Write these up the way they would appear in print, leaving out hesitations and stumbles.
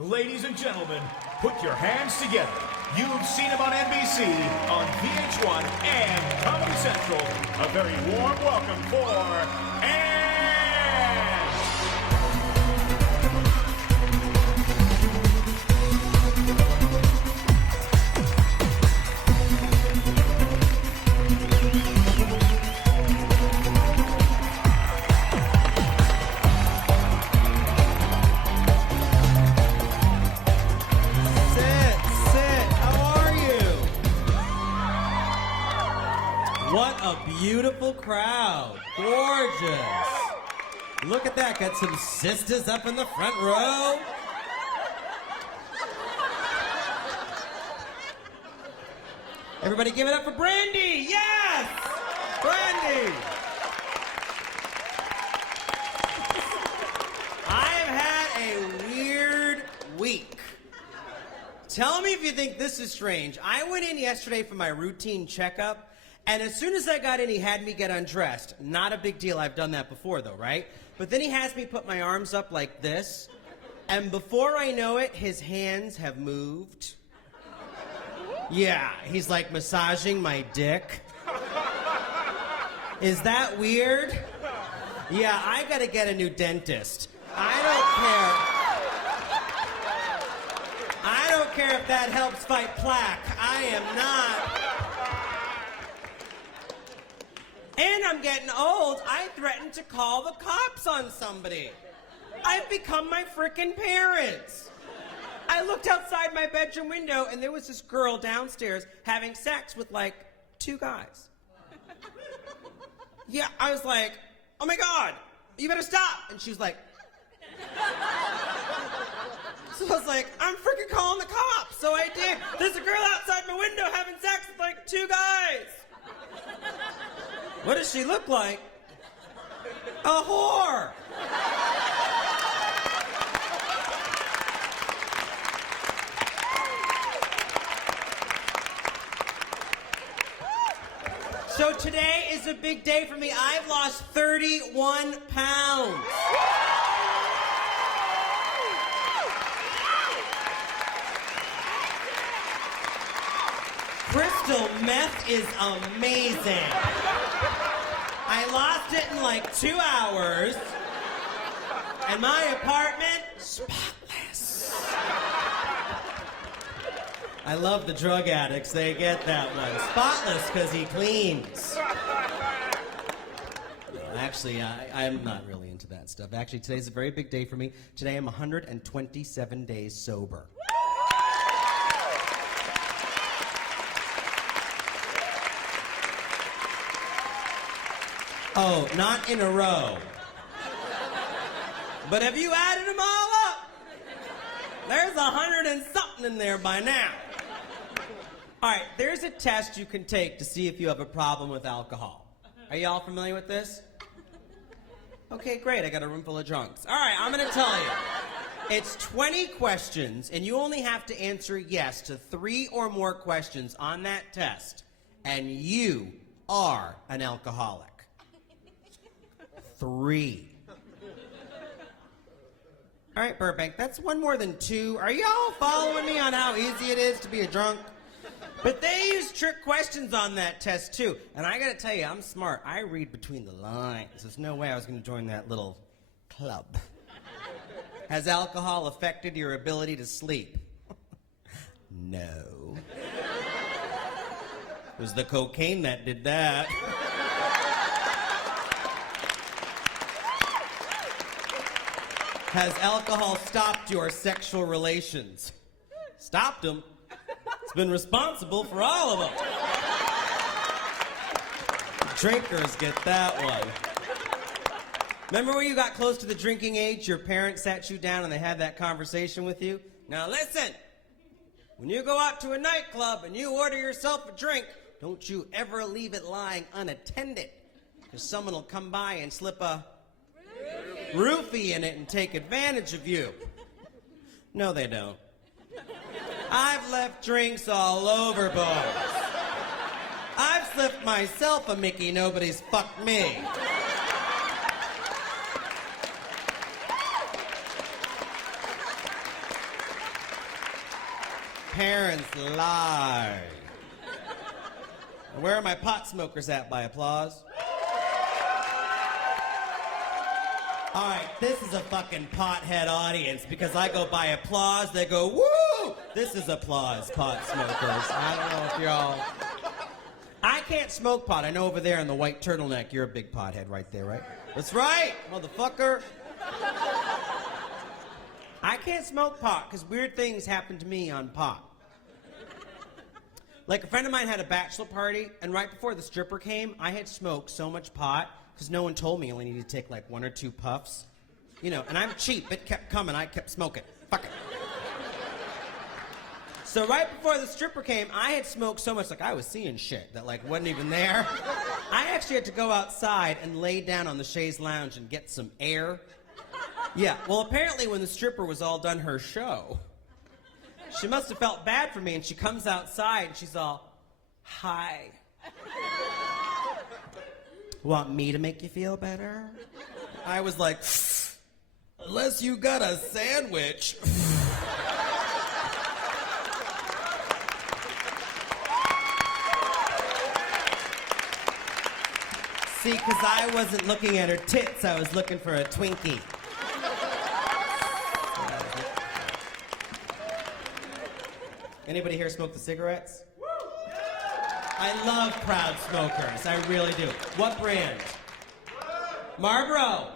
Ladies and gentlemen, put your hands together. You've seen him on NBC, on VH1, and Comedy Central. A very warm welcome for Ant! What a beautiful crowd. Gorgeous. Look at that. Got some sisters up in the front row. Everybody give it up for Brandy. Yes! Brandy. I've had a weird week. Tell me if you think this is strange. I went in yesterday for my routine checkup. And as soon as I got in, he had me get undressed. Not a big deal. I've done that before, though, right? But then he has me put my arms up like this. And before I know it, his hands have moved. Yeah, he's like massaging my dick. Is that weird? Yeah, I gotta get a new dentist. I don't care if that helps fight plaque. I am not. And I'm getting old. I threatened to call the cops on somebody. I've become my frickin' parents. I looked outside my bedroom window and there was this girl downstairs having sex with like 2 guys. Yeah, I was like, oh my God, you better stop. And she was like, so I was like, I'm frickin' calling the cops. So I did. There's a girl outside my window having sex with like 2 guys. What does she look like? A whore! So today is a big day for me. I've lost 31 pounds. Crystal meth is amazing. I lost it in like 2 hours, and my apartment, spotless. I love the drug addicts, they get that one. Spotless because he cleans. No, actually, I'm not really into that stuff. Actually, today's a very big day for me. Today I'm 127 days sober. Oh, not in a row. But have you added them all up? There's 100 and something in there by now. All right, there's a test you can take to see if you have a problem with alcohol. Are y'all familiar with this? Okay, great. I got a room full of drunks. All right, I'm going to tell you. It's 20 questions, and you only have to answer yes to 3 or more questions on that test, and you are an alcoholic. 3. All right, Burbank, that's one more than 2. Are y'all following me on how easy it is to be a drunk? But they use trick questions on that test, too. And I gotta tell you, I'm smart. I read between the lines. There's no way I was gonna join that little club. Has alcohol affected your ability to sleep? No. It was the cocaine that did that. Has alcohol stopped your sexual relations? Stopped them? It's been responsible for all of them. Drinkers get that one. Remember when you got close to the drinking age, your parents sat you down and they had that conversation with you? Now listen, when you go out to a nightclub and you order yourself a drink, don't you ever leave it lying unattended, because someone will come by and slip a roofie in it and take advantage of you. No, they don't. I've left drinks all over bars. I've slipped myself a Mickey, nobody's fucked me. parents lie. Where are my pot smokers at by applause? All right, this is a fucking pothead audience because I go by applause, they go, woo! This is applause, pot smokers. I don't know if you're all... I can't smoke pot. I know over there in the white turtleneck, you're a big pothead right there, right? That's right, motherfucker. I can't smoke pot because weird things happen to me on pot. Like a friend of mine had a bachelor party, and right before the stripper came, I had smoked so much pot because no one told me I only needed to take like 1 or 2 puffs. You know, and I'm cheap. It kept coming. I kept smoking. Fuck it. So right before the stripper came, I had smoked so much, like I was seeing shit that like wasn't even there. I actually had to go outside and lay down on the chaise lounge and get some air. Yeah, well apparently when the stripper was all done her show, she must have felt bad for me, and she comes outside and she's all, hi. Want me to make you feel better? I was like, unless you got a sandwich. See, because I wasn't looking at her tits, I was looking for a Twinkie. Anybody here smoke the cigarettes? I love Proud Smokers. I really do. What brand? Marlboro.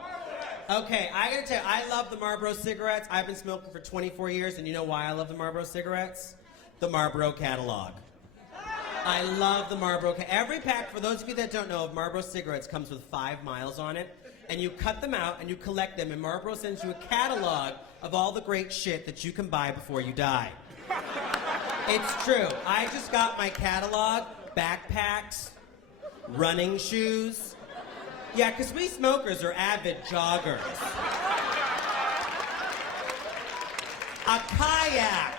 Okay, I gotta tell you, I love the Marlboro cigarettes. I've been smoking for 24 years, and you know why I love the Marlboro cigarettes? The Marlboro catalog. I love the Marlboro. Every pack, for those of you that don't know, of Marlboro cigarettes comes with 5 miles on it, and you cut them out and you collect them, and Marlboro sends you a catalog of all the great shit that you can buy before you die. It's true. I just got my catalog, backpacks, running shoes. Yeah, because we smokers are avid joggers. A kayak.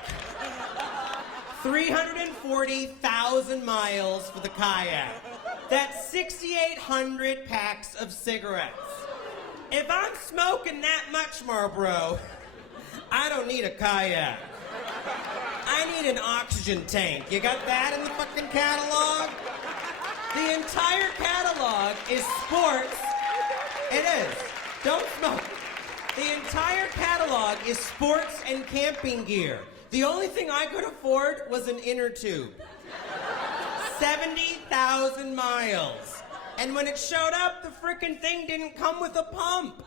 340,000 miles for the kayak. That's 6,800 packs of cigarettes. If I'm smoking that much Marlboro, I don't need a kayak. I need an oxygen tank. You got that in the fucking catalog? The entire catalog is sports. It is. Don't smoke. The entire catalog is sports and camping gear. The only thing I could afford was an inner tube. 70,000 miles. And when it showed up, the frickin' thing didn't come with a pump.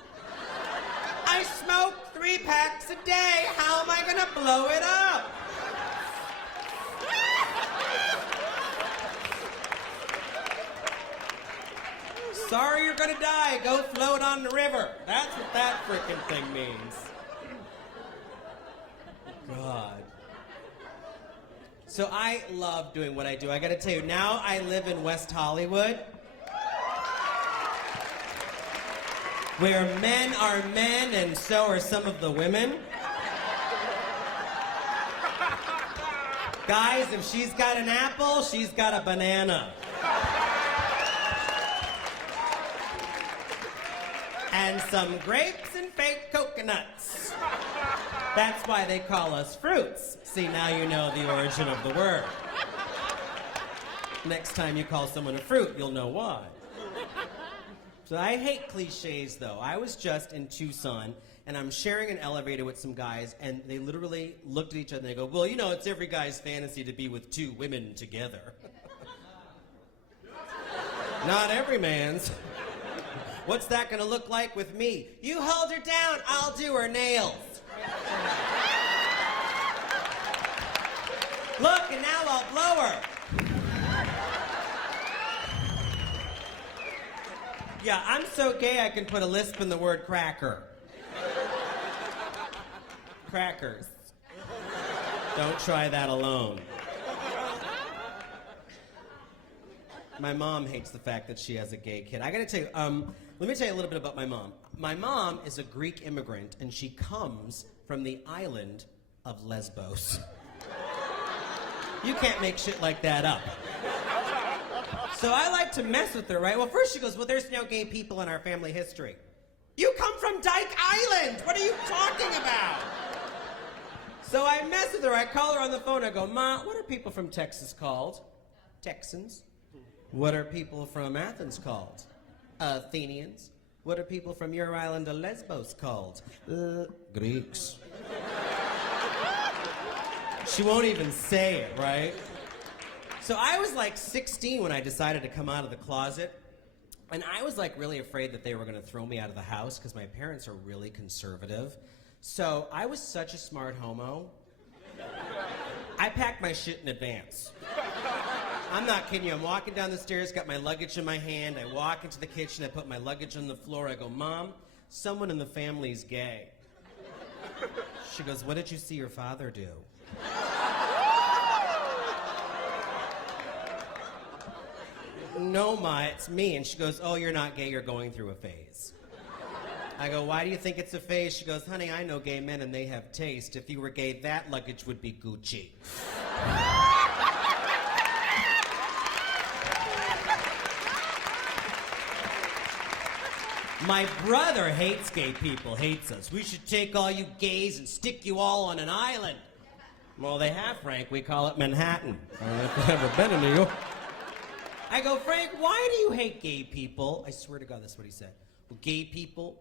I smoke 3 packs a day. How am I gonna blow it up? Sorry you're gonna die. Go float on the river. That's what that frickin' thing means. God. So I love doing what I do. I gotta tell you, now I live in West Hollywood, where men are men and so are some of the women. Guys, if she's got an apple, she's got a banana. And some grapes and fake coconuts. That's why they call us fruits. See, now you know the origin of the word. Next time you call someone a fruit, you'll know why. So I hate cliches, though. I was just in Tucson, and I'm sharing an elevator with some guys, and they literally looked at each other and they go, well, you know, it's every guy's fantasy to be with 2 women together. Not every man's. What's that gonna look like with me? You hold her down, I'll do her nails. Look, and now I'll blow her. Yeah, I'm so gay I can put a lisp in the word cracker. Crackers. Don't try that alone. My mom hates the fact that she has a gay kid. I gotta tell you, let me tell you a little bit about my mom. My mom is a Greek immigrant, and she comes from the island of Lesbos. You can't make shit like that up. So I like to mess with her, right? Well, first she goes, well, there's no gay people in our family history. You come from Dyke Island! What are you talking about? So I mess with her. I call her on the phone. I go, Ma, what are people from Texas called? Texans. What are people from Athens called? Athenians. What are people from your island of Lesbos called? Greeks. She won't even say it, right? So I was like 16 when I decided to come out of the closet. And I was like really afraid that they were going to throw me out of the house because my parents are really conservative. So I was such a smart homo. I packed my shit in advance. I'm not kidding you. I'm walking down the stairs, got my luggage in my hand. I walk into the kitchen. I put my luggage on the floor. I go, Mom, someone in the family's gay. She goes, what did you see your father do? No, Ma, it's me. And she goes, oh, you're not gay. You're going through a phase. I go, why do you think it's a phase? She goes, honey, I know gay men and they have taste. If you were gay, that luggage would be Gucci. My brother hates gay people, hates us. We should take all you gays and stick you all on an island. Well, they have, Frank. We call it Manhattan. I don't know if you've ever been to New York. I go, Frank, why do you hate gay people? I swear to God, that's what he said. Well, gay people,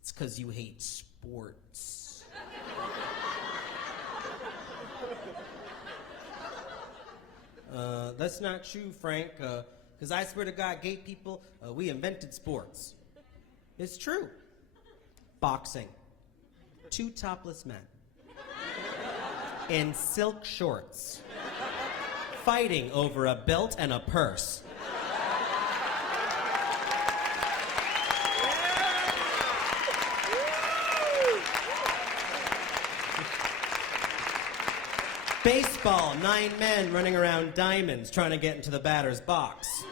it's because you hate sports. That's not true, Frank, because I swear to God, gay people, we invented sports. It's true. Boxing. 2 topless men. In silk shorts. Fighting over a belt and a purse. Baseball, 9 men running around diamonds trying to get into the batter's box.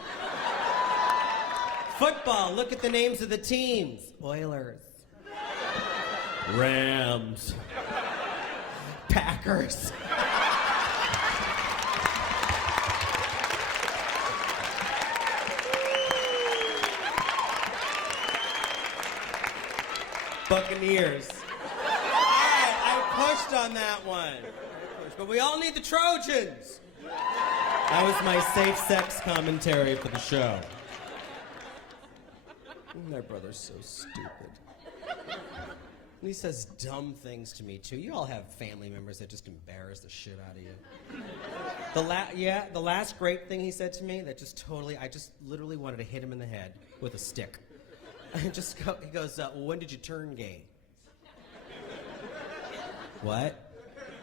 Football, look at the names of the teams. Oilers. Rams. Packers. Buccaneers. All right, I pushed on that one. But we all need the Trojans. That was my safe sex commentary for the show. My brother's so stupid. And he says dumb things to me, too. You all have family members that just embarrass the shit out of you. The last great thing he said to me that just totally, I just literally wanted to hit him in the head with a stick. He goes, well, when did you turn gay? What?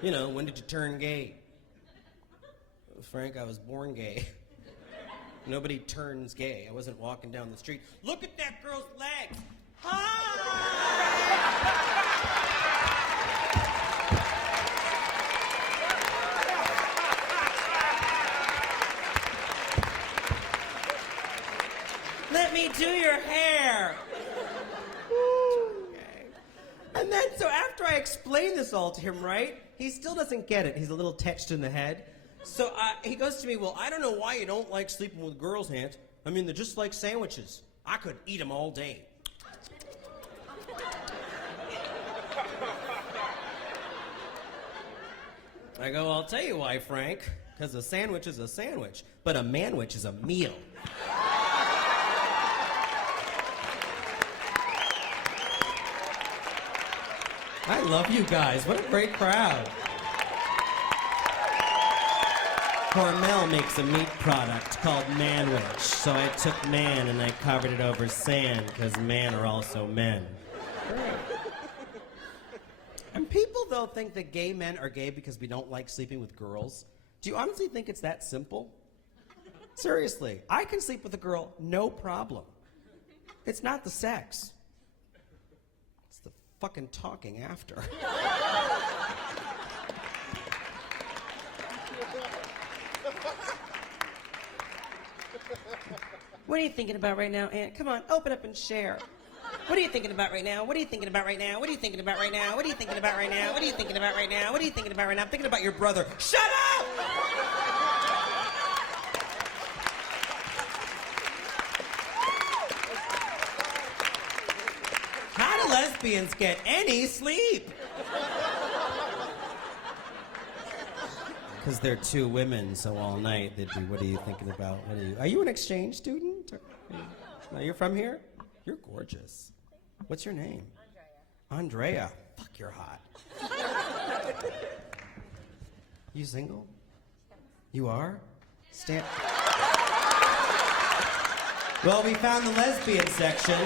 You know, when did you turn gay? Frank, I was born gay. Nobody turns gay. I wasn't walking down the street. Look at that girl's legs. Hi! Let me do your hair. Okay. And then, so after I explain this all to him, right, he still doesn't get it. He's a little touched in the head. So he goes to me, well, I don't know why you don't like sleeping with girls, Aunt. I mean, they're just like sandwiches. I could eat them all day. I go, I'll tell you why, Frank. Because a sandwich is a sandwich, but a manwich is a meal. I love you guys. What a great crowd. Hormel makes a meat product called manwich. So I took man and I covered it over sand because man are also men. And people, though, think that gay men are gay because we don't like sleeping with girls. Do you honestly think it's that simple? Seriously, I can sleep with a girl, no problem. It's not the sex. It's the fucking talking after. What are you thinking about right now, Aunt? Come on, open up and share. What are you thinking about right now? What are you thinking about right now? What are you thinking about right now? What are you thinking about right now? What are you thinking about right now? What are you thinking about right now? I'm thinking about your brother. Shut up! How do lesbians get any sleep? Because they're two women, so all night they'd be, what are you thinking about? Are you an exchange student? No, you're from here? You're gorgeous. What's your name? Andrea. Fuck, you're hot. You single? You are? Well, we found the lesbian section.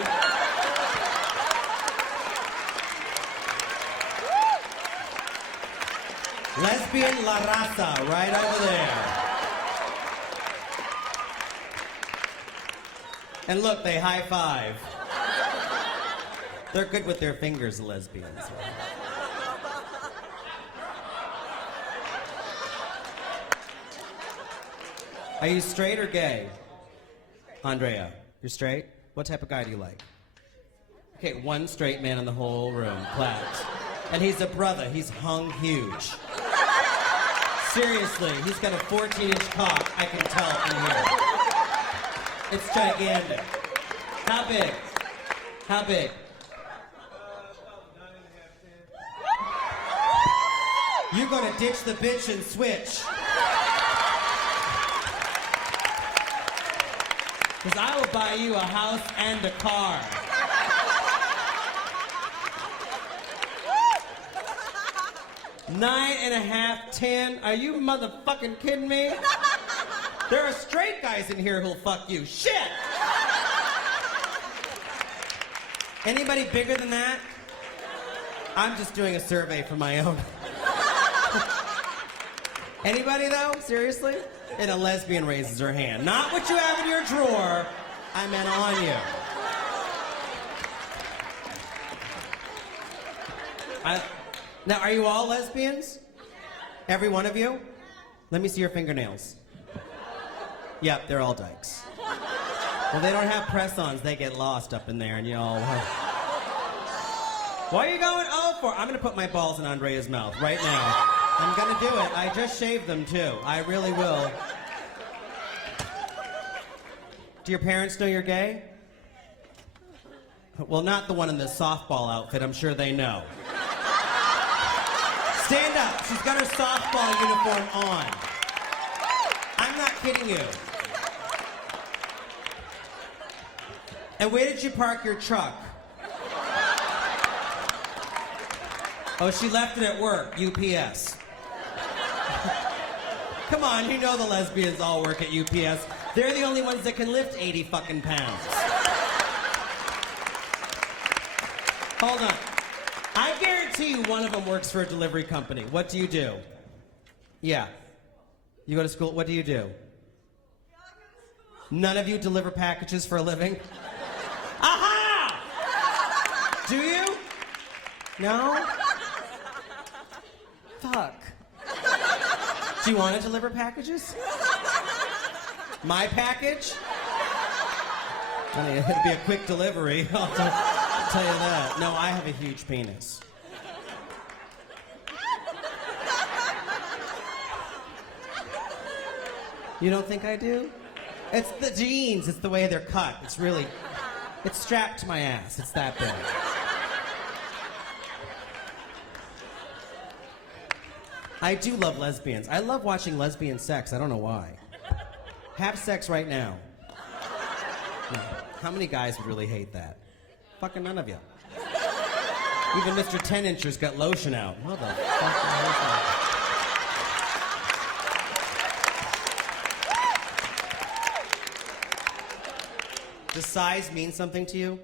Lesbian La Raza, right over there. And look, they high five. They're good with their fingers, the lesbians. Are you straight or gay? Andrea, you're straight? What type of guy do you like? Okay, one straight man in the whole room. Claps. And he's a brother. He's hung huge. Seriously, he's got a 14-inch cock, I can tell from here. It's gigantic. How big? How big? You're gonna ditch the bitch and switch. Because I will buy you a house and a car. Nine and a half, 10. Are you motherfucking kidding me? There are straight guys in here who'll fuck you. Shit! Anybody bigger than that? I'm just doing a survey for my own. Anybody though? Seriously? And a lesbian raises her hand. Not what you have in your drawer. I meant on you. Now, are you all lesbians? Every one of you? Let me see your fingernails. Yep, they're all dykes. Well, they don't have press-ons. They get lost up in there, and you all... What are you going for? I'm going to put my balls in Andrea's mouth right now. I'm going to do it. I just shaved them, too. I really will. Do your parents know you're gay? Well, not the one in the softball outfit. I'm sure they know. Stand up. She's got her softball uniform on. I'm not kidding you. And where did you park your truck? Oh, she left it at work, UPS. Come on, you know the lesbians all work at UPS. They're the only ones that can lift 80 fucking pounds. Hold on. I guarantee you one of them works for a delivery company. What do you do? Yeah. You go to school, what do you do? None of you deliver packages for a living? Aha! Do you? No? Fuck. Do you want to deliver packages? My package? I mean, it'd be a quick delivery. I'll tell you that. No, I have a huge penis. You don't think I do? It's the jeans. It's the way they're cut. It's strapped to my ass. It's that big. I do love lesbians. I love watching lesbian sex. I don't know why. Have sex right now. No. How many guys would really hate that? Fucking none of you. Even Mr. 10-incher's got lotion out. What the fuck is that? Does size mean something to you?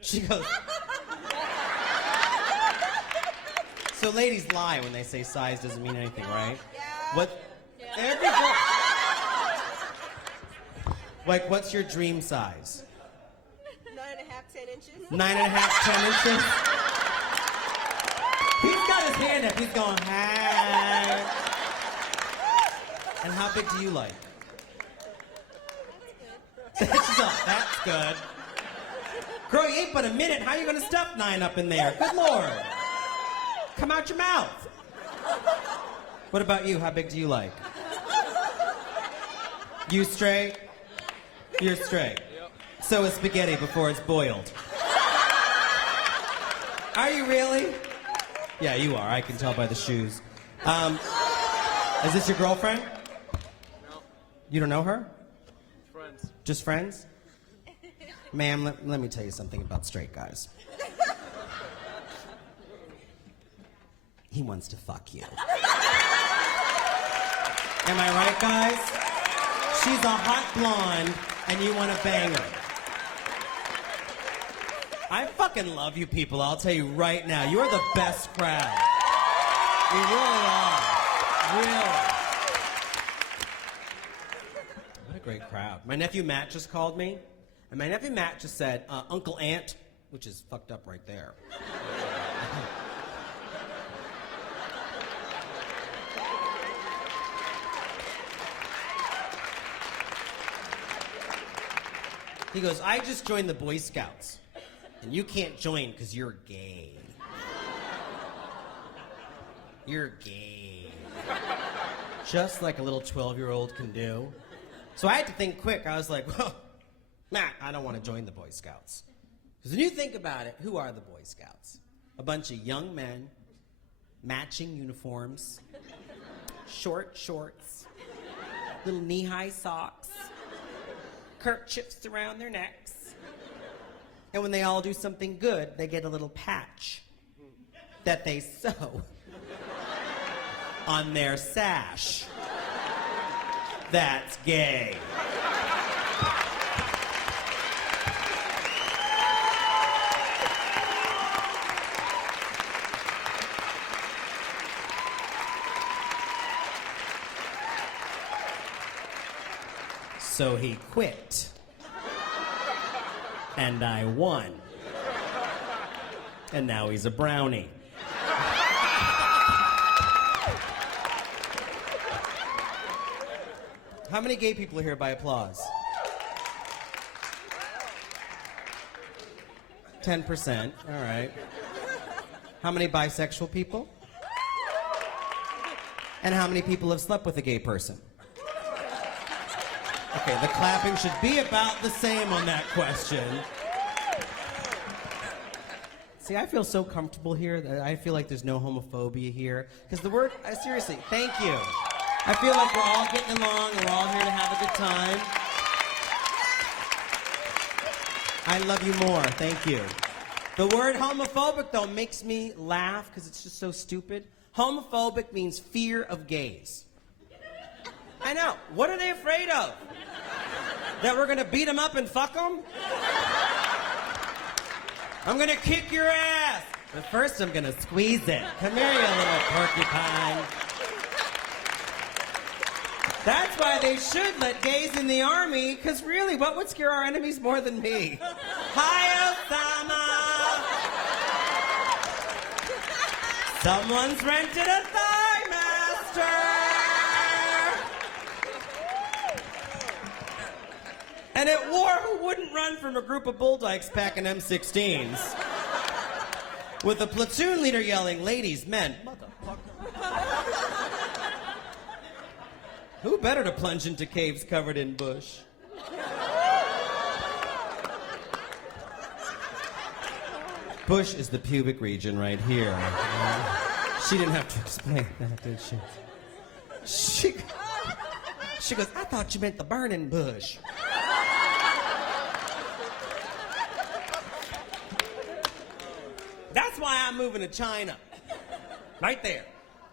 She goes... So ladies lie when they say size doesn't mean anything, right? Yeah. What? Yeah. Every girl... Like, what's your dream size? 9.5, 10 inches. 9.5, 10 inches? He's got his hand up. He's going, hey. And how big do you like? That's good. Girl, you ain't but a minute. How are you going to stuff 9 up in there? Good Lord. Come out your mouth. What about you? How big do you like? You straight? You're straight. Yep. So is spaghetti before it's boiled. Are you really? Yeah, you are. I can tell by the shoes. Is this your girlfriend? No. You don't know her? Friends. Just friends? Ma'am, let me tell you something about straight guys. He wants to fuck you. Am I right, guys? She's a hot blonde, and you want to bang her. I fucking love you people, I'll tell you right now. You're the best crowd. You really are. Really. What a great crowd. My nephew Matt just called me, and my nephew Matt just said, Uncle Ant, which is fucked up right there. He goes, I just joined the Boy Scouts, and you can't join because you're gay. You're gay. Just like a little 12-year-old can do. So I had to think quick. I was like, well, Matt, I don't want to join the Boy Scouts. Because when you think about it, who are the Boy Scouts? A bunch of young men, matching uniforms, short shorts, little knee-high socks, kerchiefs around their necks. And when they all do something good, they get a little patch that they sew on their sash. That's gay. So he quit. And I won. And now he's a brownie. How many gay people are here by applause? 10%. All right. How many bisexual people? And how many people have slept with a gay person? Okay, the clapping should be about the same on that question. See, I feel so comfortable here that I feel like there's no homophobia here. Because the word, seriously, thank you. I feel like we're all getting along and we're all here to have a good time. I love you more, thank you. The word homophobic, though, makes me laugh because it's just so stupid. Homophobic means fear of gays. I know. What are they afraid of? That we're gonna beat them up and fuck them? I'm gonna kick your ass. But first I'm gonna squeeze it. Come here, you little porcupine. That's why they should let gays in the army, because really, what would scare our enemies more than me? Hi, Osama! Someone's rented a thigh master! And at war, who wouldn't run from a group of bulldykes packing M16s? With a platoon leader yelling, ladies, men, motherfucker. Who better to plunge into caves covered in bush? Bush is the pubic region right here. She didn't have to explain that, did she? She goes, I thought you meant the burning bush. That's why I'm moving to China. Right there.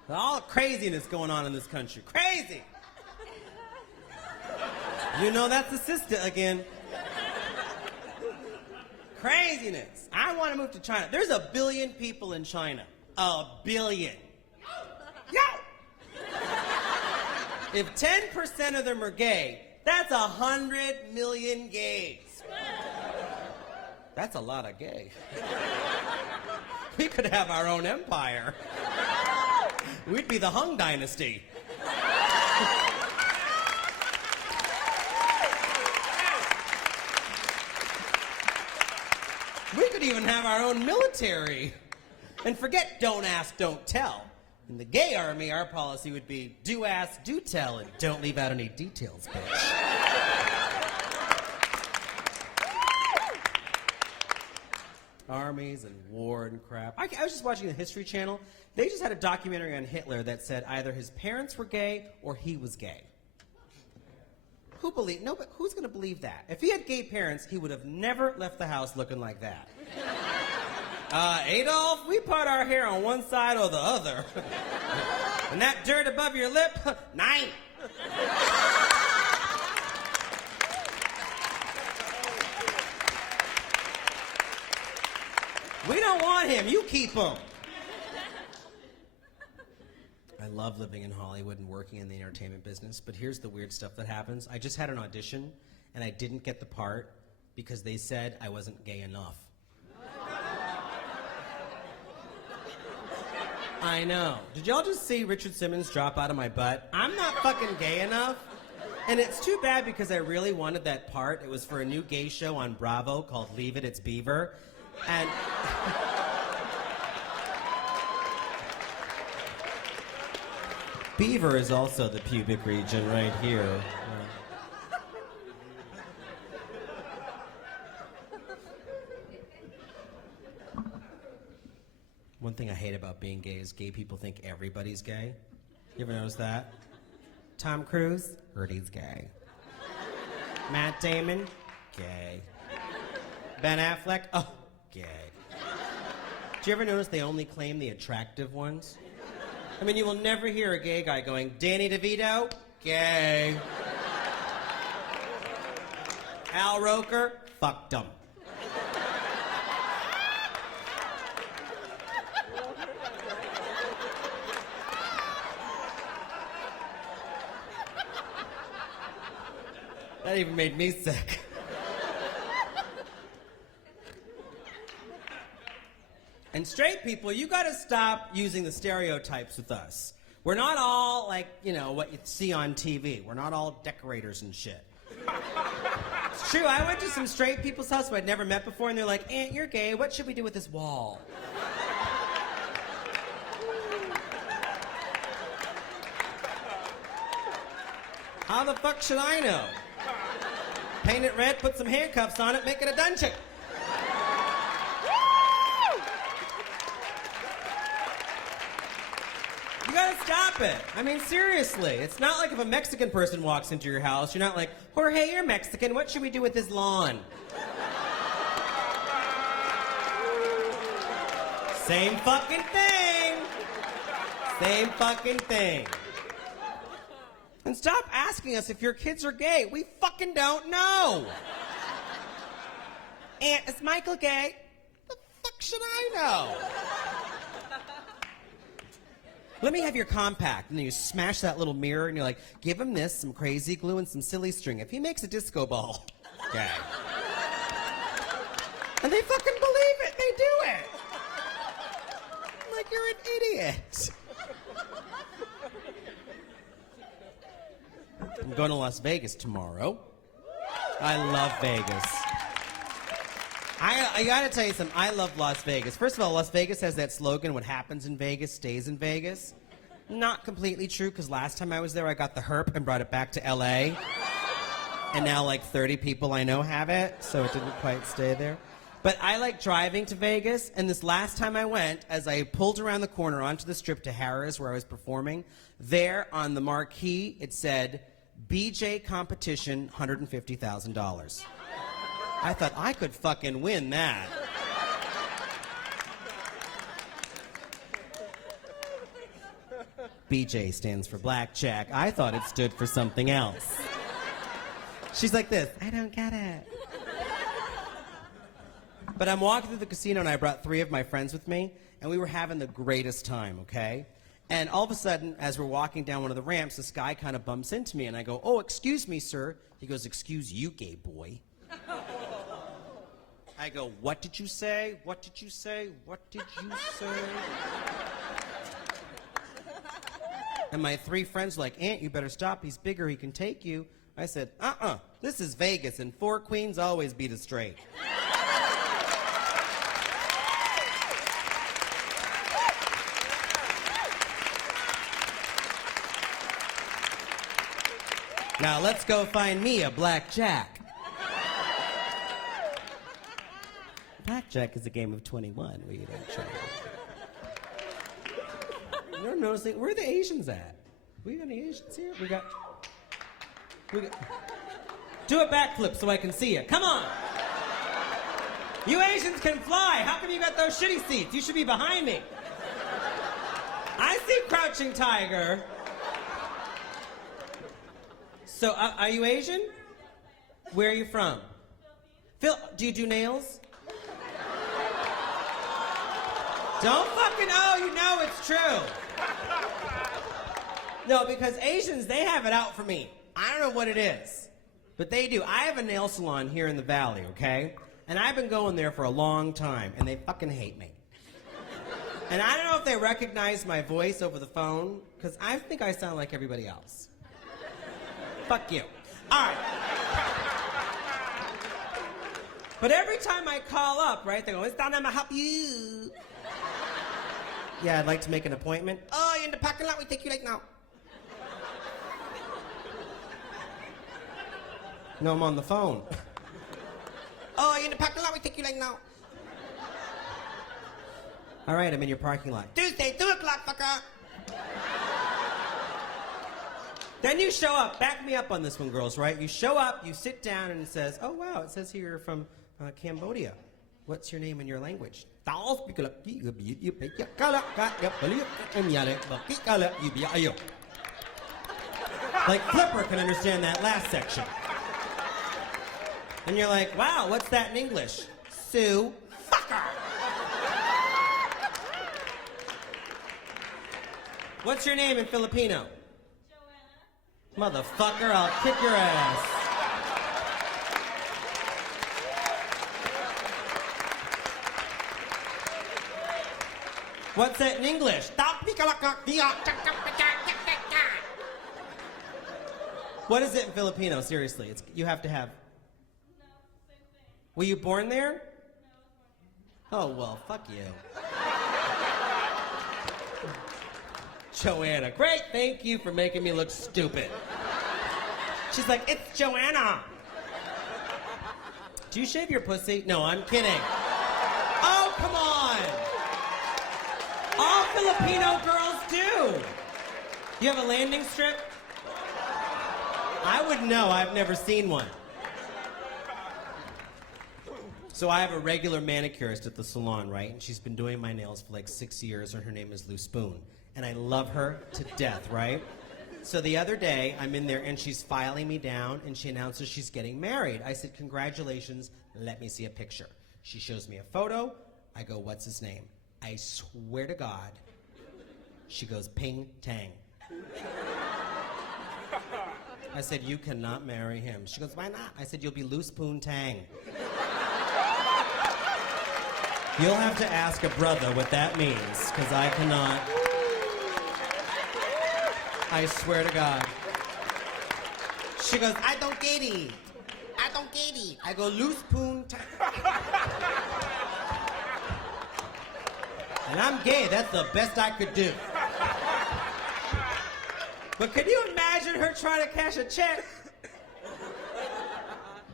All the craziness going on in this country. Crazy! You know that's the sister again. Craziness. I want to move to China. There's 1 billion people in China. 1 billion. Yo! If 10% of them are gay, that's 100 million gays. That's a lot of gay. We could have our own empire. We'd be the Hung Dynasty. We could even have our own military. And forget don't ask, don't tell. In the gay army, our policy would be do ask, do tell, and don't leave out any details, bitch. armies and war and crap. I was just watching the History Channel. They just had a documentary on Hitler that said either his parents were gay or he was gay. Who's going to believe that? If he had gay parents, he would have never left the house looking like that. Adolf, we part our hair on one side or the other. And that dirt above your lip, 9. We don't want him. You keep him. I love living in Hollywood and working in the entertainment business, but here's the weird stuff that happens. I just had an audition, and I didn't get the part because they said I wasn't gay enough. I know. Did y'all just see Richard Simmons drop out of my butt? I'm not fucking gay enough. And it's too bad because I really wanted that part. It was for a new gay show on Bravo called Leave It, It's Beaver. And Beaver is also the pubic region right here. One thing I hate about being gay is gay people think everybody's gay. You ever notice that? Tom Cruise, heard he's gay. Matt Damon, gay. Ben Affleck, oh, gay. Do you ever notice they only claim the attractive ones? I mean, you will never hear a gay guy going, Danny DeVito, gay. Al Roker, fucked him. That even made me sick. And straight people, you gotta stop using the stereotypes with us. We're not all like, what you see on TV. We're not all decorators and shit. It's true, I went to some straight people's house who I'd never met before, and they're like, Aunt, you're gay. What should we do with this wall? How the fuck should I know? Paint it red, put some handcuffs on it, make it a dungeon. You gotta stop it. I mean, seriously. It's not like if a Mexican person walks into your house, you're not like, Jorge, you're Mexican, what should we do with this lawn? Same fucking thing. Same fucking thing. And stop asking us if your kids are gay. We fucking don't know. Aunt, is Michael gay? The fuck should I know? Let me have your compact. And then you smash that little mirror and you're like, give him this, some crazy glue and some silly string. If he makes a disco ball, gay. And they fucking believe it. They do it. I'm like, you're an idiot. I'm going to Las Vegas tomorrow. I love Vegas. I gotta tell you something. I love Las Vegas. First of all, Las Vegas has that slogan, what happens in Vegas stays in Vegas. Not completely true, because last time I was there, I got the herp and brought it back to LA. And now like 30 people I know have it, so it didn't quite stay there. But I like driving to Vegas, and this last time I went, as I pulled around the corner onto the strip to Harrah's, where I was performing, there on the marquee, it said, BJ competition, $150,000. I thought I could fucking win that. BJ stands for blackjack. I thought it stood for something else. She's like this, I don't get it. But I'm walking through the casino and I brought 3 of my friends with me, and we were having the greatest time, okay? And all of a sudden, as we're walking down one of the ramps, this guy kind of bumps into me, and I go, oh, excuse me, sir. He goes, excuse you, gay boy. I go, what did you say? What did you say? What did you say? And my 3 friends were like, Aunt, you better stop. He's bigger. He can take you. I said, this is Vegas, and 4 queens always beat us straight. Now let's go find me a blackjack. Blackjack. blackjack is a game of 21 where you don't try. You're noticing, where are the Asians at? We got any Asians here? We got... Do a backflip so I can see you. Come on! You Asians can fly. How come you got those shitty seats? You should be behind me. I see Crouching Tiger. So, are you Asian? Where are you from? Do you do nails? Don't fucking, you know it's true. No, because Asians, they have it out for me. I don't know what it is, but they do. I have a nail salon here in the Valley, okay? And I've been going there for a long time, and they fucking hate me. And I don't know if they recognize my voice over the phone, because I think I sound like everybody else. Fuck you. All right. But every time I call up, right, they go, it's down there, I'ma help you. Yeah, I'd like to make an appointment. Oh, you're in the parking lot, we take you right now. No, I'm on the phone. Oh, you're in the parking lot, we take you right now. All right, I'm in your parking lot. Tuesday, 2 o'clock, fucker. Then you show up. Back me up on this one, girls, right? You show up, you sit down, and it says, oh, wow, it says here you're from Cambodia. What's your name in your language? Like Flipper can understand that last section. And you're like, wow, what's that in English? Sue fucker. What's your name in Filipino? Joanna. Motherfucker, I'll kick your ass. What's that in English? What is it in Filipino? Seriously, you have to have. No, same thing. Were you born there? No, Oh, well, fuck you. Joanna. Great, thank you for making me look stupid. She's like, it's Joanna. Do you shave your pussy? No, I'm kidding. Oh, come on. All Filipino girls do. You have a landing strip? I wouldn't know. I've never seen one. So I have a regular manicurist at the salon, right? And she's been doing my nails for like 6 years, and her name is Lou Spoon. And I love her to death, right? So the other day, I'm in there, and she's filing me down, and she announces she's getting married. I said, congratulations, let me see a picture. She shows me a photo. I go, what's his name? I swear to God. She goes, Ping Tang. I said, you cannot marry him. She goes, why not? I said, you'll be Loose Poon Tang. You'll have to ask a brother what that means, because I cannot. I swear to God. She goes, I don't get it. I don't get it. I go, Loose Poon Tang. And I'm gay. That's the best I could do. But can you imagine her trying to cash a check?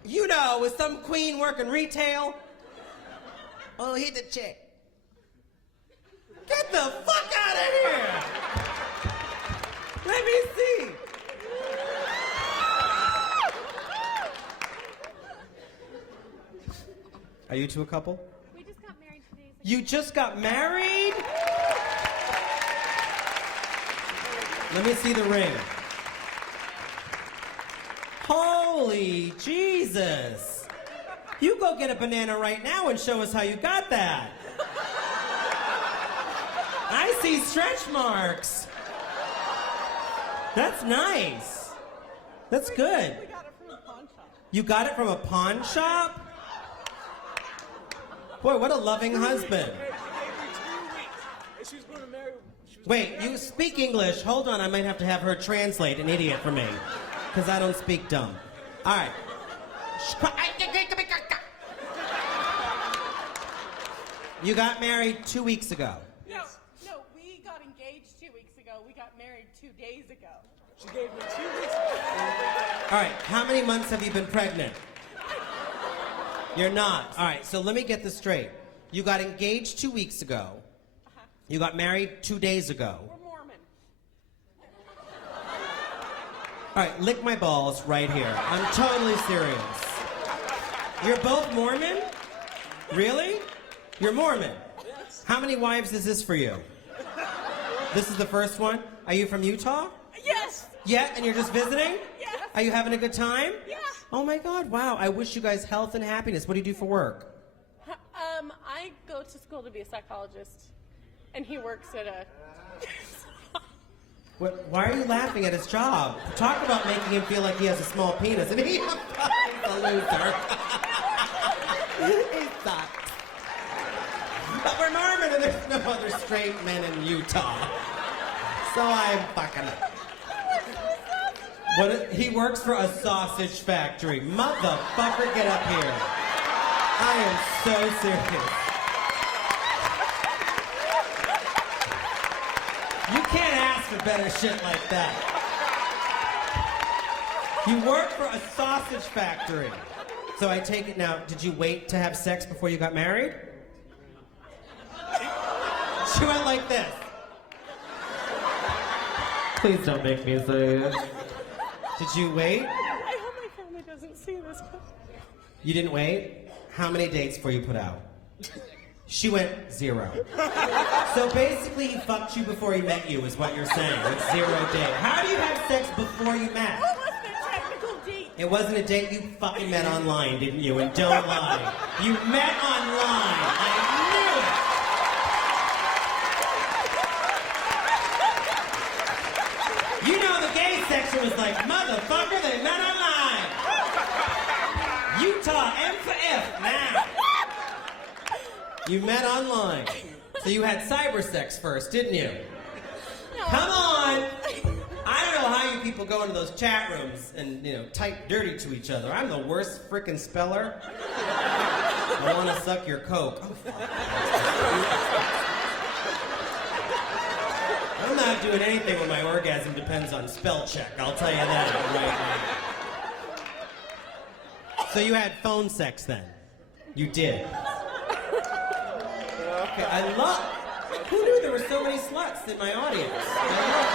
You know, with some queen working retail. Oh, hit the check. Get the fuck out of here! Let me see. Are you two a couple? We just got married 2 days ago. You just got married? Let me see the ring. Holy Jesus. You go get a banana right now and show us how you got that. I see stretch marks. That's nice. That's good. We got it from a pawn shop. You got it from a pawn shop? Boy, what a loving husband. She was going to marry. Wait, you speak English. Hold on, I might have to have her translate an idiot for me. Because I don't speak dumb. All right. You got married 2 weeks ago. No, we got engaged 2 weeks ago. We got married 2 days ago. She gave me 2 weeks. All right, how many months have you been pregnant? You're not. All right, so let me get this straight. You got engaged 2 weeks ago. You got married 2 days ago. We're Mormon. All right, lick my balls right here. I'm totally serious. You're both Mormon? Really? You're Mormon? How many wives is this for you? This is the first one? Are you from Utah? Yes. Yeah, and you're just visiting? Yes. Are you having a good time? Yeah. Oh my God, wow. I wish you guys health and happiness. What do you do for work? I go to school to be a psychologist, and he works at a... Why are you laughing at his job? Talk about making him feel like he has a small penis, and he's a loser. He sucks. But we're Mormon, and there's no other straight men in Utah. So I'm fucking up. He works for a sausage factory. Motherfucker, get up here. I am so serious. You can't ask for better shit like that. You work for a sausage factory. So I take it now, did you wait to have sex before you got married? She went like this. Please don't make me say it. Did you wait? I hope my family doesn't see this. You didn't wait? How many dates before you put out? She went 0. So basically he fucked you before he met you is what you're saying. It's 0 date. How do you have sex before you met? What was the technical date? It wasn't a date, you fucking met online, didn't you? And don't lie. You met online. I knew it. You know the gay section was like, motherfucker, they met online. Utah, M for F, now. You met online. So you had cyber sex first, didn't you? No. Come on! I don't know how you people go into those chat rooms and, type dirty to each other. I'm the worst frickin' speller. I want to suck your coke. Oh, fuck. I'm not doing anything when my orgasm depends on spell check. I'll tell you that right now. So you had phone sex then? You did. Okay, who knew there were so many sluts in my audience? I love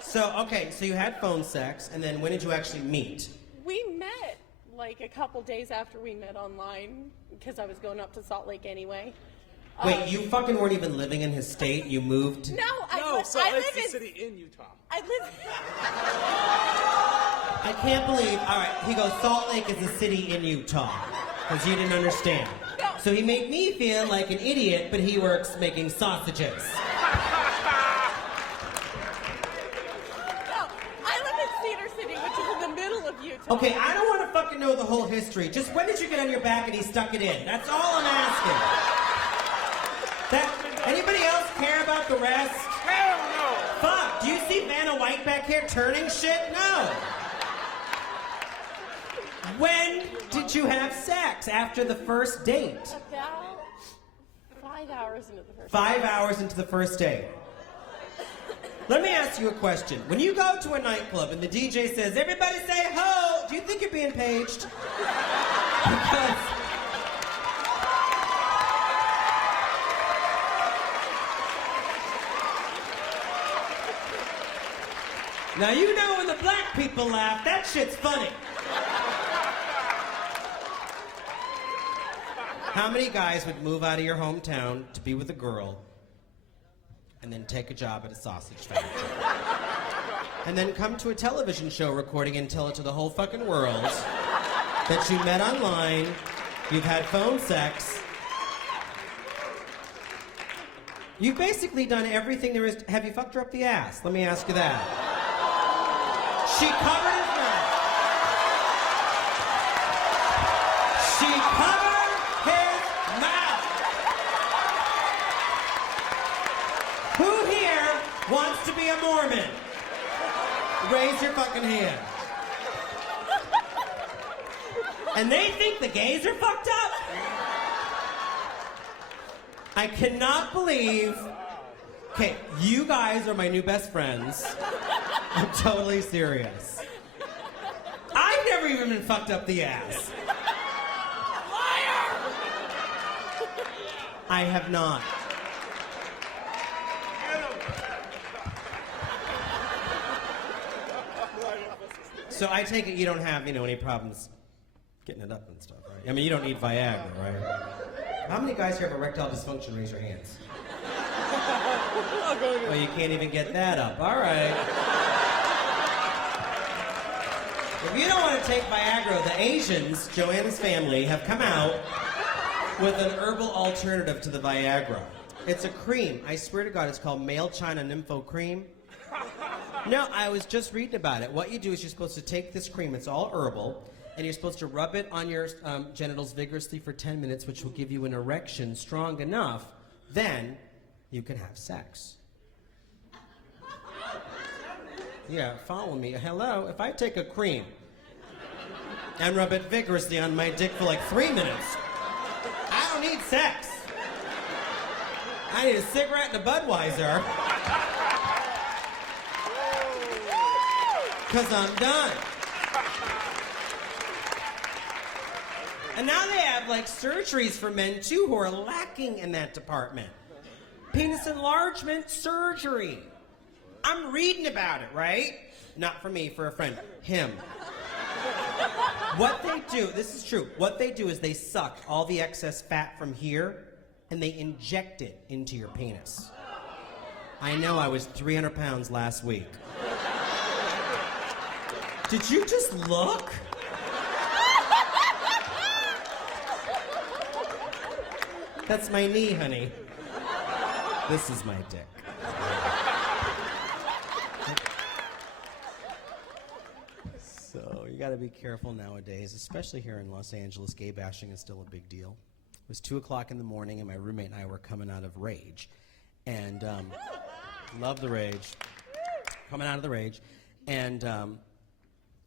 that. So you had phone sex, and then when did you actually meet? We met like a couple days after we met online because I was going up to Salt Lake anyway. Wait, you fucking weren't even living in his state? You moved? No, I Salt live Lake's in... the city in Utah. I live... I can't believe, all right, he goes, Salt Lake is a city in Utah, because you didn't understand. No. So he made me feel like an idiot, but he works making sausages. No, I live in Cedar City, which is in the middle of Utah. Okay, I don't want to fucking know the whole history. Just when did you get on your back and he stuck it in? That's all I'm asking. Anybody else care about the rest? Hell no! Fuck, do you see Vanna White back here turning shit? No. When did you have sex after the first date? About 5 hours into the first 5 hours into the first date. Let me ask you a question. When you go to a nightclub and the DJ says, everybody say ho, do you think you're being paged? Because... Now you know when the black people laugh, that shit's funny. How many guys would move out of your hometown to be with a girl and then take a job at a sausage factory? And then come to a television show recording and tell it to the whole fucking world that you met online, you've had phone sex. You've basically done everything there is. Have you fucked her up the ass? Let me ask you that. She covered his mouth. She covered his mouth. Who here wants to be a Mormon? Raise your fucking hand. And they think the gays are fucked up? I cannot believe... Okay, you guys are my new best friends. I'm totally serious. I've never even been fucked up the ass. Liar! I have not. So I take it you don't have, any problems getting it up and stuff, right? I mean, you don't need Viagra, right? How many guys here have erectile dysfunction? Raise your hands. Well, you can't even get that up. All right. If you don't want to take Viagra, the Asians, Joanne's family, have come out with an herbal alternative to the Viagra. It's a cream. I swear to God, it's called Male China Nympho Cream. No, I was just reading about it. What you do is you're supposed to take this cream, it's all herbal, and you're supposed to rub it on your genitals vigorously for 10 minutes, which will give you an erection strong enough, then you can have sex. Yeah, follow me. Hello, if I take a cream and rub it vigorously on my dick for like 3 minutes, I don't need sex. I need a cigarette and a Budweiser. Because I'm done. And now they have like surgeries for men too who are lacking in that department. Penis enlargement surgery. I'm reading about it, right? Not for me, for a friend. Him. What they do, this is true, what they do is they suck all the excess fat from here and they inject it into your penis. I know I was 300 pounds last week. Did you just look? That's my knee, honey. This is my dick. So, you gotta be careful nowadays, especially here in Los Angeles. Gay bashing is still a big deal. It was 2 o'clock in the morning, and my roommate and I were coming out of Rage. And, love the Rage. Coming out of the Rage. And,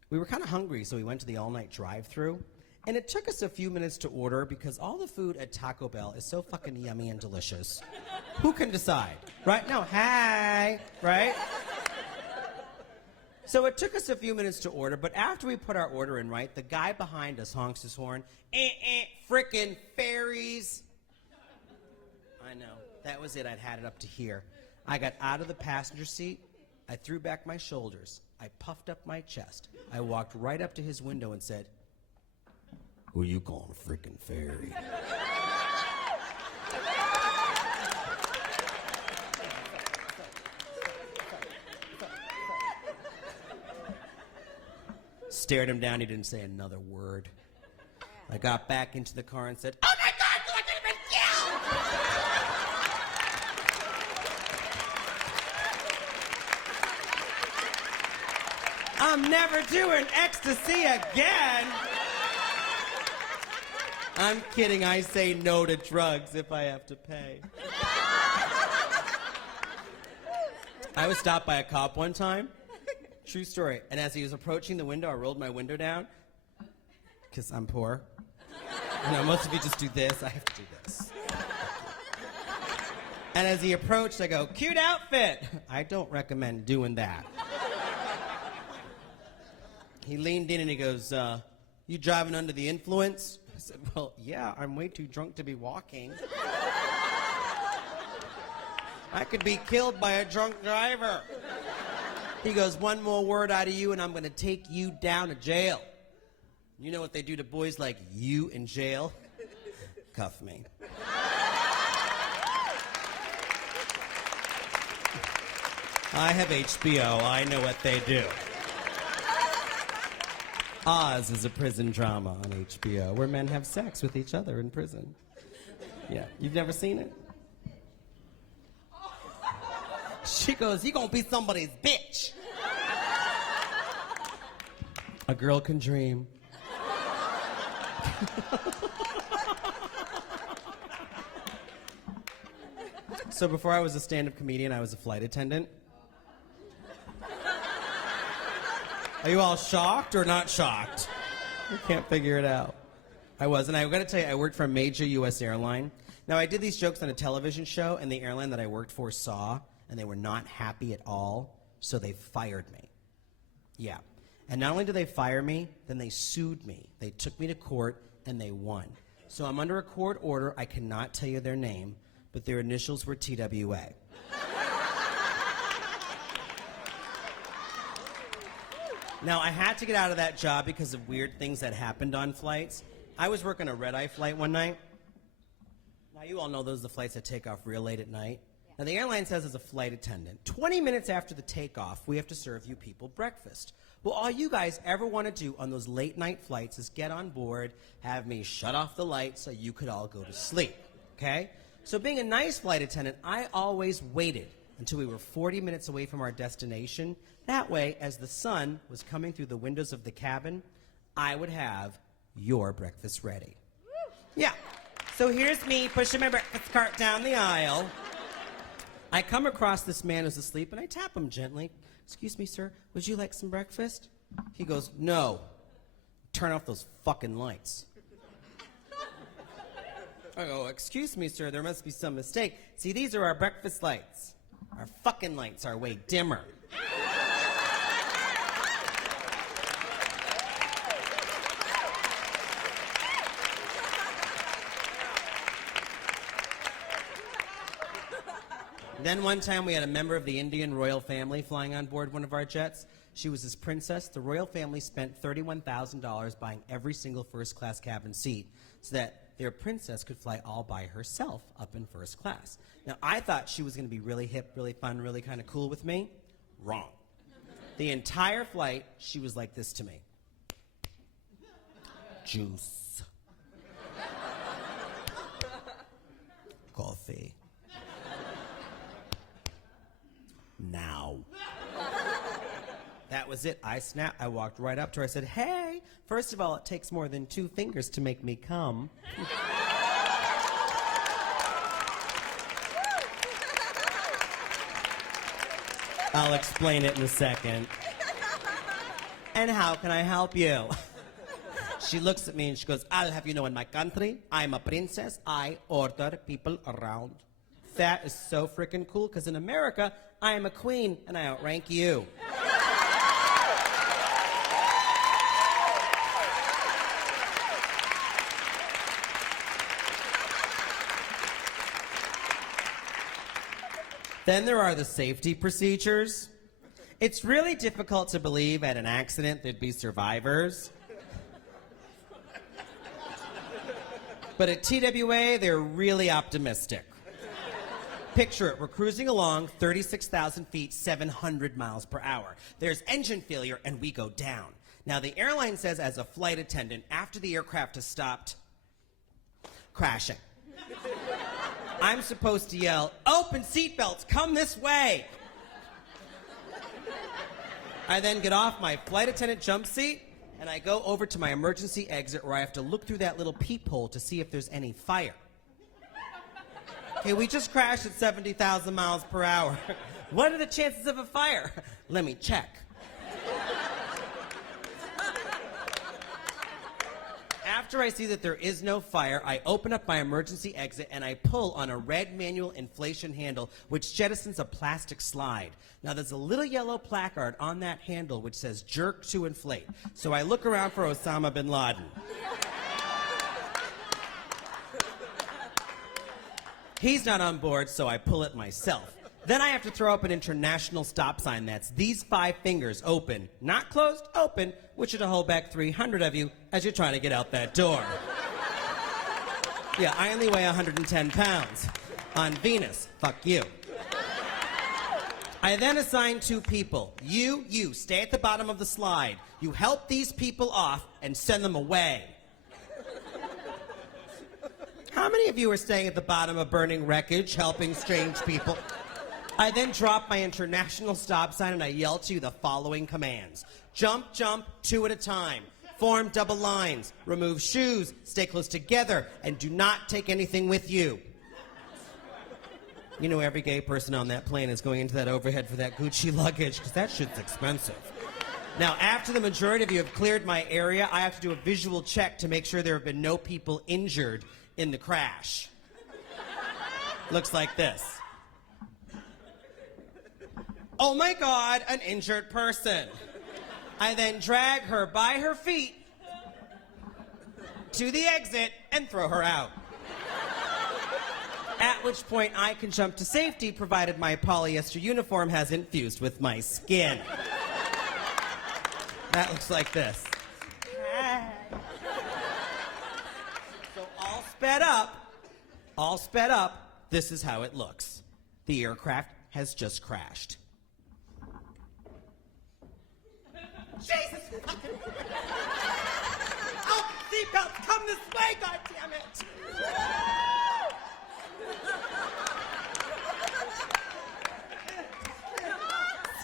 we were kind of hungry, so we went to the all-night drive-thru. And it took us a few minutes to order because all the food at Taco Bell is so fucking yummy and delicious. Who can decide? Right? No, hi, right? So it took us a few minutes to order, but after we put our order in, right, the guy behind us honks his horn. Frickin' fairies. I know. That was it. I'd had it up to here. I got out of the passenger seat. I threw back my shoulders. I puffed up my chest. I walked right up to his window and said, "Who you calling a frickin' fairy?" Stared him down. He didn't say another word. I got back into the car and said, "Oh my God, I could have been killed! I'm never doing ecstasy again." I'm kidding. I say no to drugs if I have to pay. I was stopped by a cop one time. True story. And as he was approaching the window, I rolled my window down because I'm poor. Most of you just do this. I have to do this. And as he approached, I go, "Cute outfit." I don't recommend doing that. He leaned in and he goes, "You driving under the influence?" I said, "Well, yeah, I'm way too drunk to be walking. I could be killed by a drunk driver." He goes, "One more word out of you and I'm going to take you down to jail." You know what they do to boys like you in jail? Cuff me. I have HBO. I know what they do. Oz is a prison drama on HBO where men have sex with each other in prison. Yeah, you've never seen it? She goes, "You gonna be somebody's bitch." A girl can dream. So before I was a stand-up comedian, I was a flight attendant. Are you all shocked or not shocked? I can't figure it out. I was, and I gotta tell you, I worked for a major U.S. airline. Now, I did these jokes on a television show, and the airline that I worked for saw, and they were not happy at all, so they fired me. Yeah. And not only did they fire me, then they sued me. They took me to court, and they won. So I'm under a court order. I cannot tell you their name, but their initials were TWA. Now, I had to get out of that job because of weird things that happened on flights. I was working a red-eye flight one night. Now, you all know those are the flights that take off real late at night. Now, the airline says as a flight attendant, 20 minutes after the takeoff, we have to serve you people breakfast. Well, all you guys ever want to do on those late-night flights is get on board, have me shut off the lights so you could all go to sleep, okay? So being a nice flight attendant, I always waited until we were 40 minutes away from our destination. That way, as the sun was coming through the windows of the cabin, I would have your breakfast ready. Yeah. So here's me pushing my breakfast cart down the aisle. I come across this man who's asleep, and I tap him gently. Excuse me, sir, would you like some breakfast? He goes, no. Turn off those fucking lights. I go, excuse me, sir, there must be some mistake. See, these are our breakfast lights. Our fucking lights are way dimmer. Then one time we had a member of the Indian royal family flying on board one of our jets. She was his princess. The royal family spent $31,000 buying every single first-class cabin seat so that their princess could fly all by herself up in first class. Now, I thought she was going to be really hip, really fun, really kind of cool with me. Wrong. The entire flight, she was like this to me. Juice. Coffee. Now. That was it. I snapped. I walked right up to her. I said, hey, first of all, it takes more than 2 fingers to make me come. I'll explain it in a second. And how can I help you? She looks at me and she goes, I'll have you know, in my country, I'm a princess. I order people around. That is so freaking cool, because in America, I am a queen and I outrank you. Then there are the safety procedures. It's really difficult to believe at an accident there'd be survivors. But at TWA, they're really optimistic. Picture it, we're cruising along 36,000 feet, 700 miles per hour. There's engine failure and we go down. Now the airline says as a flight attendant, after the aircraft has stopped crashing, I'm supposed to yell, open seatbelts, come this way. I then get off my flight attendant jump seat and I go over to my emergency exit where I have to look through that little peephole to see if there's any fire. Okay, we just crashed at 70,000 miles per hour. What are the chances of a fire? Let me check. After I see that there is no fire, I open up my emergency exit and I pull on a red manual inflation handle which jettisons a plastic slide. Now there's a little yellow placard on that handle which says jerk to inflate. So I look around for Osama bin Laden. He's not on board, so I pull it myself. Then I have to throw up an international stop sign that's these 5 fingers open, not closed, open, which are to hold back 300 of you as you're trying to get out that door. Yeah, I only weigh 110 pounds. On Venus, fuck you. I then assign 2 people. You, stay at the bottom of the slide. You help these people off and send them away. How many of you are staying at the bottom of burning wreckage, helping strange people? I then drop my international stop sign and I yell to you the following commands. Jump, 2 at a time. Form double lines. Remove shoes. Stay close together. And do not take anything with you. You know, every gay person on that plane is going into that overhead for that Gucci luggage, because that shit's expensive. Now, after the majority of you have cleared my area, I have to do a visual check to make sure there have been no people injured in the crash. Looks like this. Oh my God, an injured person. I then drag her by her feet to the exit and throw her out. At which point I can jump to safety, provided my polyester uniform hasn't fused with my skin. That looks like this. So all sped up, this is how it looks. The aircraft has just crashed. Jesus fucking Christ. Oh, seatbelts, come this way, goddammit!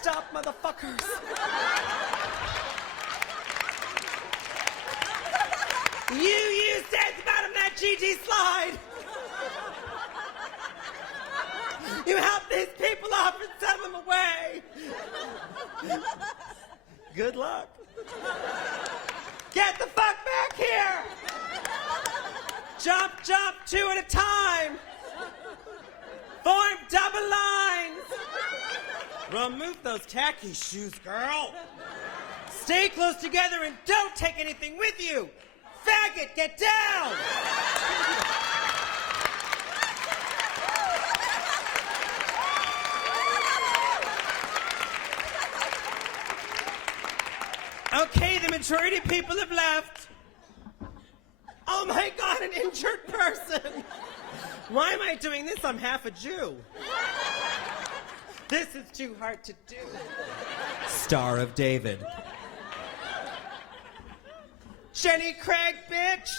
Stop, motherfuckers! You said about him that GG slide! You help these people off and send them away! Good luck. Get the fuck back here! Jump, two at a time! Form double lines! Remove those tacky shoes, girl! Stay close together and don't take anything with you! Faggot, get down! Okay, the majority of people have left. Oh my God, an injured person! Why am I doing this? I'm half a Jew. This is too hard to do. Star of David. Jenny Craig, bitch!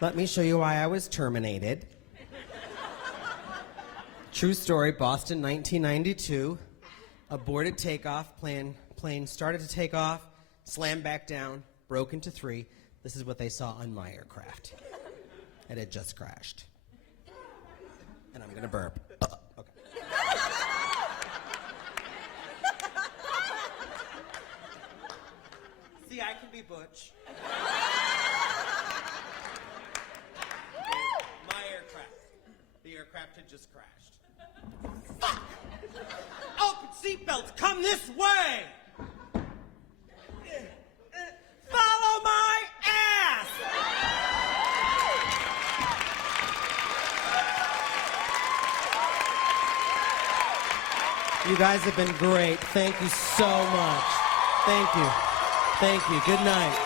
Let me show you why I was terminated. True story, Boston, 1992. Aborted takeoff, plane started to take off, slammed back down, broke into three. This is what they saw on my aircraft. It had just crashed. And I'm gonna burp. Okay. See, I can be butch. My aircraft. The aircraft had just crashed. Fuck! Open seatbelts, come this way! Follow my ass! You guys have been great. Thank you so much. Thank you. Thank you. Good night.